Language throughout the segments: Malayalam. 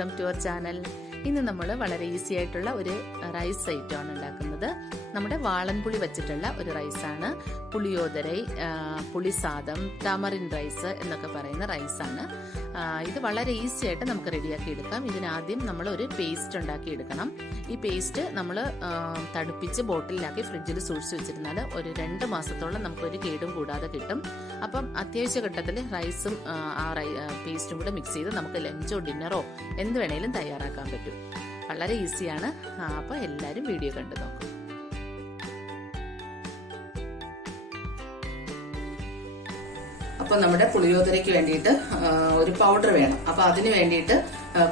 Welcome to our channel. ഇന്ന് നമ്മൾ വളരെ ഈസി ആയിട്ടുള്ള ഒരു റൈസ് ഐറ്റം ആണ് ഉണ്ടാക്കുന്നത്. നമ്മുടെ വാളൻപുളി വെച്ചിട്ടുള്ള ഒരു റൈസാണ്. പുളിയോദരൈ, പുളിസാദം, tamarind റൈസ് എന്നൊക്കെ പറയുന്ന റൈസാണ്. ഇത് വളരെ ഈസി ആയിട്ട് നമുക്ക് റെഡിയാക്കി എടുക്കാം. ഇതിനാദ്യം നമ്മൾ ഒരു പേസ്റ്റ് ഉണ്ടാക്കി എടുക്കണം. ഈ പേസ്റ്റ് നമ്മൾ തണുപ്പിച്ച് ബോട്ടിലാക്കി ഫ്രിഡ്ജിൽ സൂക്ഷിച്ച് വെച്ചിരുന്നാൽ ഒരു 2 മാസത്തോളം നമുക്കൊരു കേടും കൂടാതെ കിട്ടും. അപ്പം അത്യാവശ്യ ഘട്ടത്തിൽ റൈസും ആ പേസ്റ്റും കൂടെ മിക്സ് ചെയ്ത് നമുക്ക് ലഞ്ചോ ഡിന്നറോ എന്ത് വേണേലും തയ്യാറാക്കാൻ പറ്റും. വളരെ ഈസിയാണ്. അപ്പോൾ എല്ലാവരും വീഡിയോ കണ്ടു നോക്കും. അപ്പോൾ നമ്മുടെ പുളിയോദരയ്ക്ക് വേണ്ടിയിട്ട് ഒരു പൗഡർ വേണം. അപ്പോൾ അതിന് വേണ്ടിയിട്ട്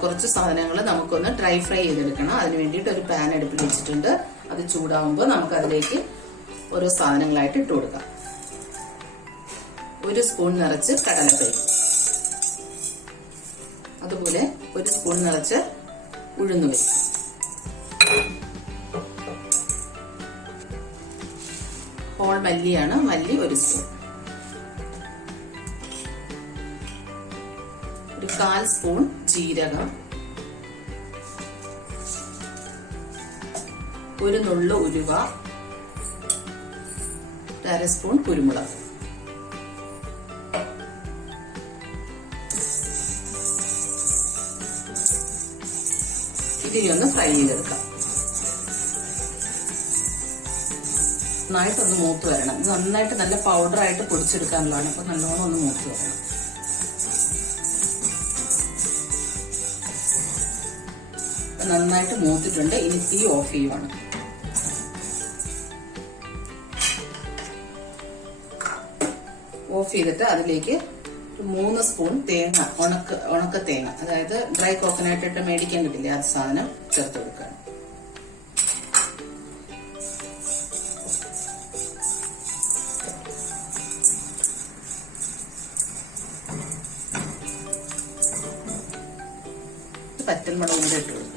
കുറച്ച് സാധനങ്ങൾ നമുക്കൊന്ന് ഡ്രൈ ഫ്രൈ ചെയ്തെടുക്കണം. അതിന് വേണ്ടിയിട്ട് ഒരു പാൻ അടുപ്പിൽ വെച്ചിട്ടുണ്ട്. അത് ചൂടാവുമ്പോൾ നമുക്ക് അതിലേക്ക് ഓരോ സാധനങ്ങളായിട്ട് ഇട്ട് കൊടുക്കാം. 1 സ്പൂൺ നിറച്ച് കടലപ്പരിപ്പ്, അതുപോലെ 1 സ്പൂൺ നിറച്ച് ഉഴുന്നുപരിപ്പ്, ഹോൾ മല്ലിയാണ്, മല്ലി 1 സ്പൂൺ, ഒരു 1/4 സ്പൂൺ ജീരകം, ഒരു നുള്ളു ഉലുവ, 1/2 സ്പൂൺ കുരുമുളക്. ഇതിനെ ഒന്ന് ഫ്രൈ ചെയ്തെടുക്കാം. നന്നായിട്ടൊന്ന് മൂത്ത് വരണം. ഇത് നന്നായിട്ട് നല്ല പൗഡറായിട്ട് പൊടിച്ചെടുക്കാനുള്ളതാണ്. അപ്പൊ നല്ലോണം ഒന്ന് മൂത്ത് വരണം. നന്നായിട്ട് മൂത്തിട്ടുണ്ട്. ഇനി തീ ഓഫ് ചെയ്യുവാണ്. ഓഫ് ചെയ്തിട്ട് അതിലേക്ക് 3 സ്പൂൺ തേങ്ങ, ഉണക്ക തേങ്ങ, അതായത് ഡ്രൈ കോക്കനട്ട് ഇട്ട് മേടിക്കാൻ കിട്ടില്ലേ, അത് സാധനം ചേർത്ത് കൊടുക്കുക. പച്ചമുളകും കൂടെ ഇട്ട് കൊടുക്കണം.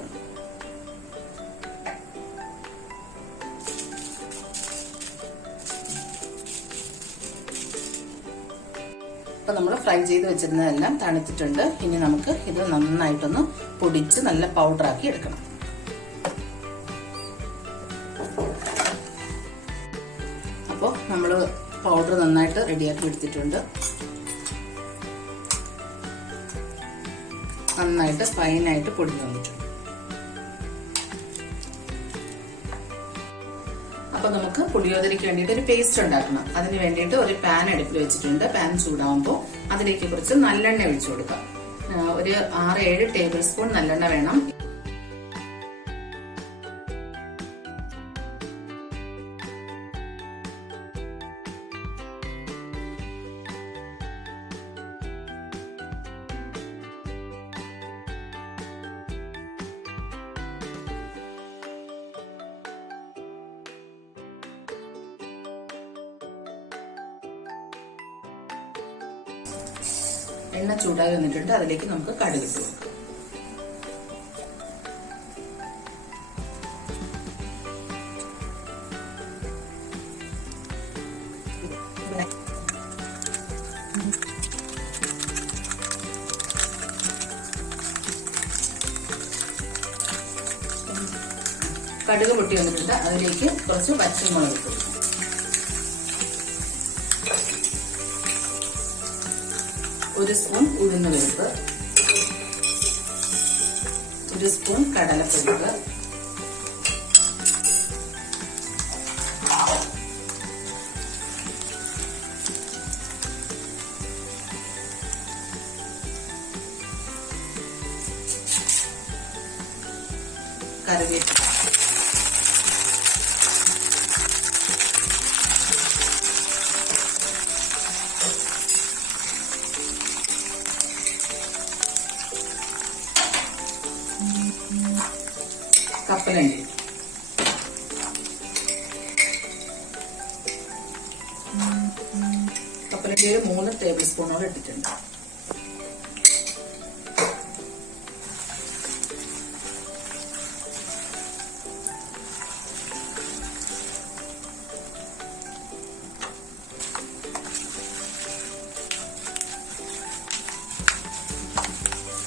അപ്പൊ നമ്മൾ ഫ്രൈ ചെയ്ത് വെച്ചിരുന്നതെല്ലാം തണുത്തിട്ടുണ്ട്. ഇനി നമുക്ക് ഇത് നന്നായിട്ടൊന്ന് പൊടിച്ച് നല്ല പൗഡറാക്കി എടുക്കണം. അപ്പോൾ നമ്മൾ പൗഡർ നന്നായിട്ട് റെഡിയാക്കി എടുത്തിട്ടുണ്ട്. നന്നായിട്ട് ഫൈനായിട്ട് പൊടിഞ്ഞു വന്നിട്ടുണ്ട്. അപ്പൊ നമുക്ക് പുളിയോദരയ്ക്ക് വേണ്ടിയിട്ട് ഒരു പേസ്റ്റ് ഉണ്ടാക്കണം. അതിന് വേണ്ടിയിട്ട് ഒരു പാൻ അടുപ്പിൽ വെച്ചിട്ടുണ്ട്. പാൻ ചൂടാവുമ്പോൾ അതിലേക്ക് കുറച്ച് നല്ലെണ്ണ ഒഴിച്ചു കൊടുക്കാം. ഒരു 6-7 ടേബിൾ സ്പൂൺ നല്ലെണ്ണ വേണം. എണ്ണ ചൂടായി വന്നിട്ടുണ്ട്. അതിലേക്ക് നമുക്ക് കടുക് ഇട്ട് കൊടുക്കാം. കടുക് പൊട്ടി വന്നിട്ടുണ്ട്. അതിലേക്ക് കുറച്ച് പച്ചമുളക് ഇട്ട് കൊടുക്കാം. 1 സ്പൂൺ ഉഴുന്നുപരിപ്പ്, 1 സ്പൂൺ കടലപ്പരിപ്പ്, കറിവേപ്പില, കപ്പലണ്ടി, കപ്പലണ്ടിയിൽ 3 ടേബിൾ സ്പൂണോളം ഇട്ടിട്ടുണ്ട്.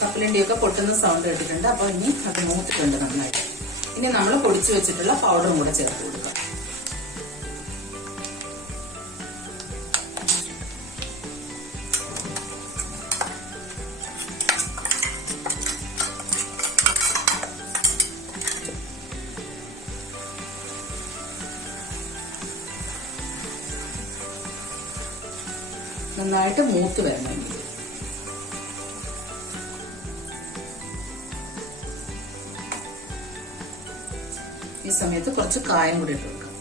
കപ്പലണ്ടിയൊക്കെ പൊട്ടുന്ന സൗണ്ട് കേട്ടിട്ടുണ്ട്. അപ്പോൾ ഇനി അത് മൂത്തിട്ടുണ്ട് നന്നായിട്ട്. ഇനി നമ്മൾ പൊടിച്ചു വെച്ചിട്ടുള്ള പൗഡറും കൂടെ ചേർത്ത് കൊടുക്കാം. നന്നായിട്ട് മൂത്ത് വരണം. ഈ സമയത്ത് കുറച്ച് കായം കൂടി ഇട്ട് കൊടുക്കാം.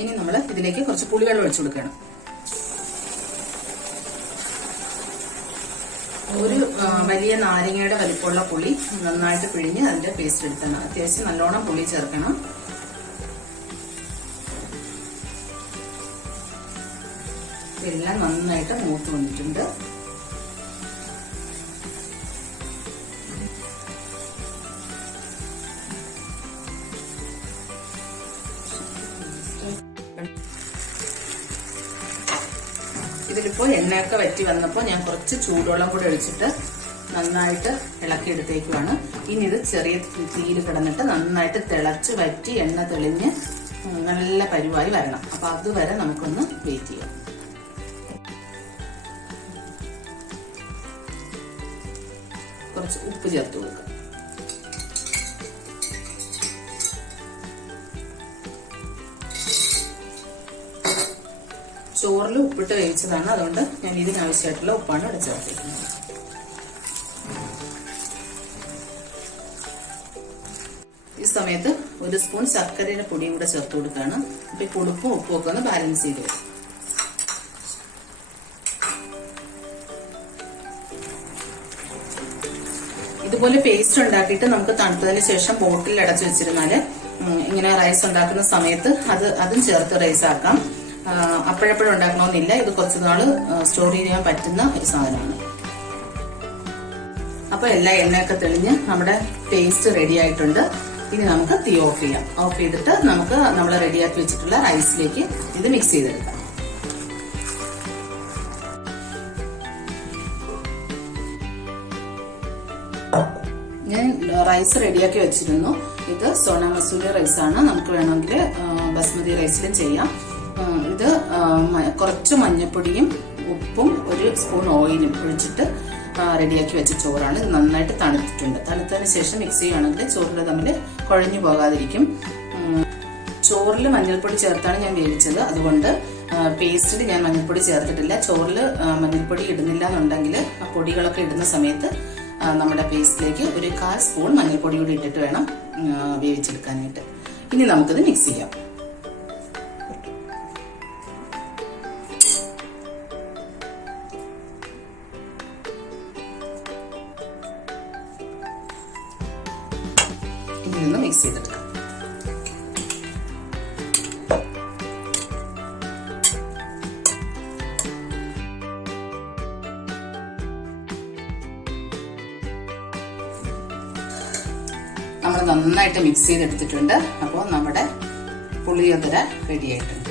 ഇനി നമ്മൾ ഇതിലേക്ക് കുറച്ച് പുളിവെള്ളം ഒഴിച്ചു കൊടുക്കണം. ഒരു വലിയ നാരങ്ങയുടെ വലിപ്പമുള്ള പുളി നന്നായിട്ട് പിഴിഞ്ഞ് അതിന്റെ പേസ്റ്റ് എടുക്കണം. അത്യാവശ്യം നല്ലോണം പുളി ചേർക്കണം. ഇതെല്ലാം നന്നായിട്ട് മൂത്ത് വന്നിട്ടുണ്ട്. ഇതിലിപ്പോ എണ്ണയൊക്കെ വറ്റി വന്നപ്പോൾ ഞാൻ കുറച്ച് ചൂടുവെള്ളം കൂടെ ഒഴിച്ചിട്ട് നന്നായിട്ട് ഇളക്കിയെടുത്തേക്കുവാണ്. ഇനി ഇത് ചെറിയ തീയിൽ കിടന്നിട്ട് നന്നായിട്ട് തിളച്ച് വറ്റി എണ്ണ തെളിഞ്ഞ് നല്ല പരുവായി വരണം. അപ്പൊ അതുവരെ നമുക്കൊന്ന് വെയിറ്റ് ചെയ്യാം. കുറച്ച് ഉപ്പ് ചേർത്ത് കൊടുക്കാം. ചോറിൽ ഉപ്പിട്ട് വേവിച്ചതാണ്, അതുകൊണ്ട് ഞാൻ ഇതിനാവശ്യമായിട്ടുള്ള ഉപ്പാണ് ഇവിടെ ചേർത്തിരിക്കുന്നത്. ഈ സമയത്ത് 1 സ്പൂൺ ശർക്കരയുടെ പൊടിയും കൂടെ ചേർത്ത് കൊടുക്കുകയാണ്. അപ്പൊ ഈ പുളിപ്പും ഉപ്പും ഒക്കെ ഒന്ന് ബാലൻസ് ചെയ്ത് വരും. ഇതുപോലെ പേസ്റ്റ് ഉണ്ടാക്കിയിട്ട് നമുക്ക് തണുത്തതിന് ശേഷം ബോട്ടിൽ അടച്ചു വെച്ചിരുന്നാല് ഇങ്ങനെ റൈസ് ഉണ്ടാക്കുന്ന സമയത്ത് അതും ചേർത്ത് റൈസ് ആക്കാം. അപ്പോഴെപ്പോഴും ഉണ്ടാക്കണമെന്നില്ല. ഇത് കുറച്ചു നാള് സ്റ്റോർ ചെയ്യാൻ പറ്റുന്ന ഒരു സാധനമാണ്. അപ്പൊ എല്ലാ എണ്ണയൊക്കെ തെളിഞ്ഞ് നമ്മുടെ പേസ്റ്റ് റെഡി ആയിട്ടുണ്ട്. ഇനി നമുക്ക് തീ ഓഫ് ചെയ്യാം. ഓഫ് ചെയ്തിട്ട് നമുക്ക് നമ്മൾ റെഡിയാക്കി വെച്ചിട്ടുള്ള റൈസിലേക്ക് ഇത് മിക്സ് ചെയ്തെടുക്കാം. ഞാൻ റൈസ് റെഡിയാക്കി വെച്ചിരുന്നു. ഇത് സോന മസൂരി റൈസാണ്. നമുക്ക് വേണമെങ്കിൽ ബസ്മതി റൈസിലും ചെയ്യാം. ഇത് കുറച്ച് മഞ്ഞപ്പൊടിയും ഉപ്പും 1 സ്പൂൺ ഓയിലും ഒഴിച്ചിട്ട് റെഡിയാക്കി വെച്ച ചോറാണ്. ഇത് നന്നായിട്ട് തണുത്തിട്ടുണ്ട്. തണുത്തതിന് ശേഷം മിക്സ് ചെയ്യുകയാണെങ്കിൽ ചോറിൽ തമ്മിൽ കുഴഞ്ഞു പോകാതിരിക്കും. ചോറിൽ മഞ്ഞൾപ്പൊടി ചേർത്താണ് ഞാൻ വേവിച്ചത്. അതുകൊണ്ട് പേസ്റ്റിൽ ഞാൻ മഞ്ഞൾപ്പൊടി ചേർത്തിട്ടില്ല. ചോറിൽ മഞ്ഞൾപ്പൊടി ഇടുന്നില്ല എന്നുണ്ടെങ്കിൽ ആ പൊടികളൊക്കെ ഇടുന്ന സമയത്ത് നമ്മുടെ പേസ്റ്റിലേക്ക് 1/4 സ്പൂൺ മഞ്ഞൾപ്പൊടി കൂടി ഇട്ടിട്ട് വേണം വേവിച്ചെടുക്കാനായിട്ട്. ഇനി നമുക്കിത് മിക്സ് ചെയ്യാം. ഇതിൽ മിക്സ് ചെയ്തെടുക്കാം. നമ്മൾ നന്നായിട്ട് മിക്സ് ചെയ്തെടുത്തിട്ടുണ്ട്. അപ്പോൾ നമ്മുടെ പുളിയോദര റെഡി ആയിട്ടുണ്ട്.